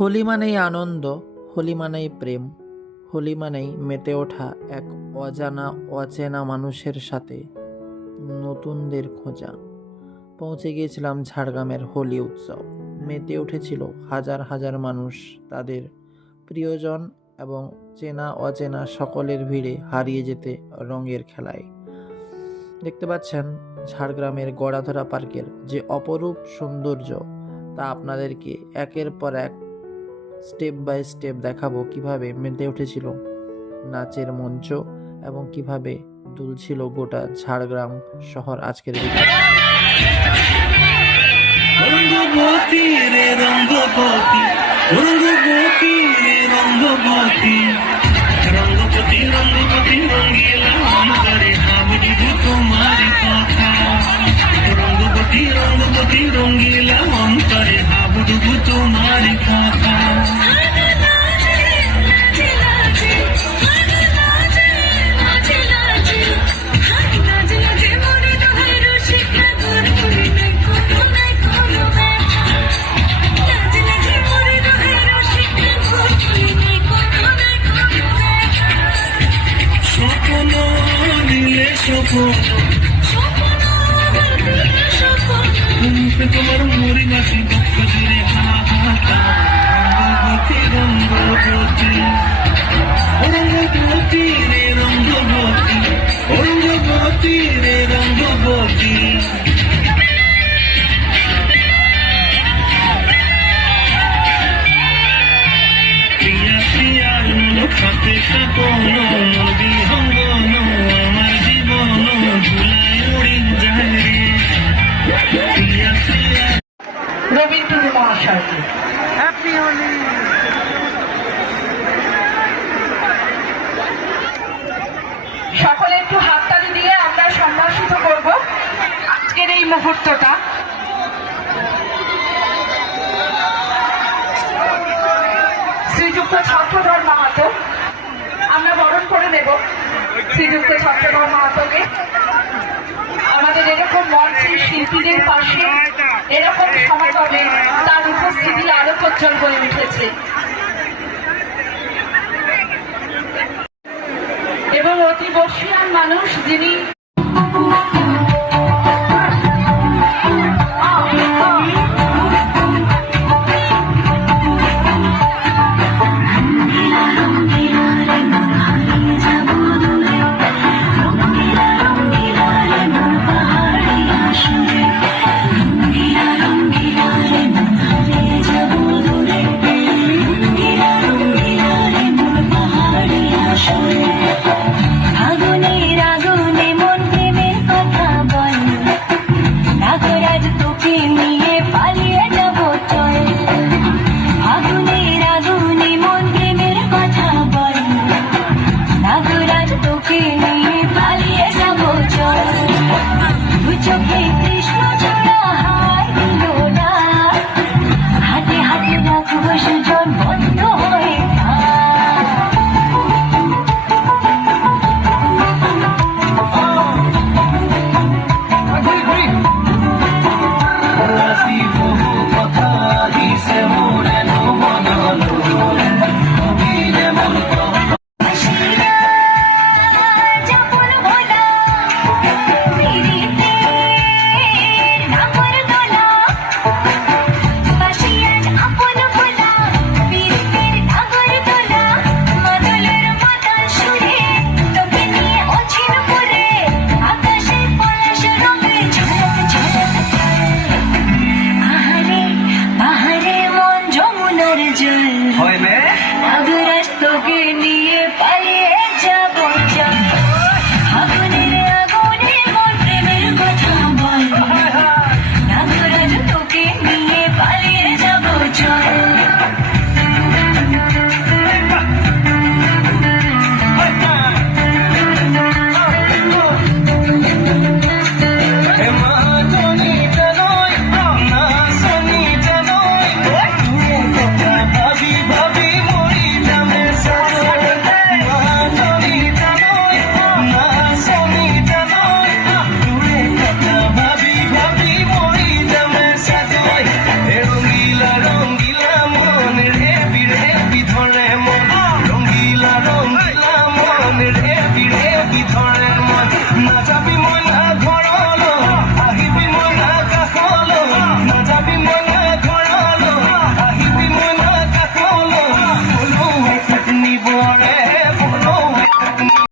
হোলি মানেই আনন্দ, হোলি মানেই প্রেম, হোলি মানেই মেতে ওঠা এক অজানা, অচেনা মানুষের সাথে নতুনদের খোঁজা। পৌঁছে গিয়েছিলাম ঝাড়গ্রামের হোলি উৎসব। মেতে উঠেছিল হাজার হাজার মানুষ, তাদের প্রিয়জন এবং চেনা, অচেনা সকলের ভিড়ে হারিয়ে যেতে রঙের খেলায়। দেখতে পাচ্ছেন ঝাড়গ্রামের গড়াধরা পার্কের যে অপরূপ সৌন্দর্য, তা আপনাদেরকে একের পর এক স্টেপ বাই স্টেপ দেখাবো কীভাবে মেতে উঠেছিল নাচের মঞ্চ এবং কীভাবে দুলছিল গোটা ঝাড়গ্রাম শহর আজকের দিনে। রঙ্গপতি রঙ্গপতি রঙ্গিলা অন্তরে হাবুডুবু তোমার কথা। তোমার মরি মাসি রবীন্দ্র মহাশয়কে সকলে একটু হাততালি দিয়ে আমরা সম্ভাষিত করব আজকের এই মুহূর্তটা। শ্রীযুক্ত ছাত্রধর মাহাতো, আমরা বরণ করে নেব শ্রীযুক্ত ছাত্রধর মাহাতোকে। আমাদের এরকম মঞ্চের শিল্পীদের পাশে এরকম সমাগমে তার উপস্থিতি আরও প্রজ্জ্বল হয়ে উঠেছে। এবং অতি বর্ষিয়ান মানুষ যিনি Oh, no.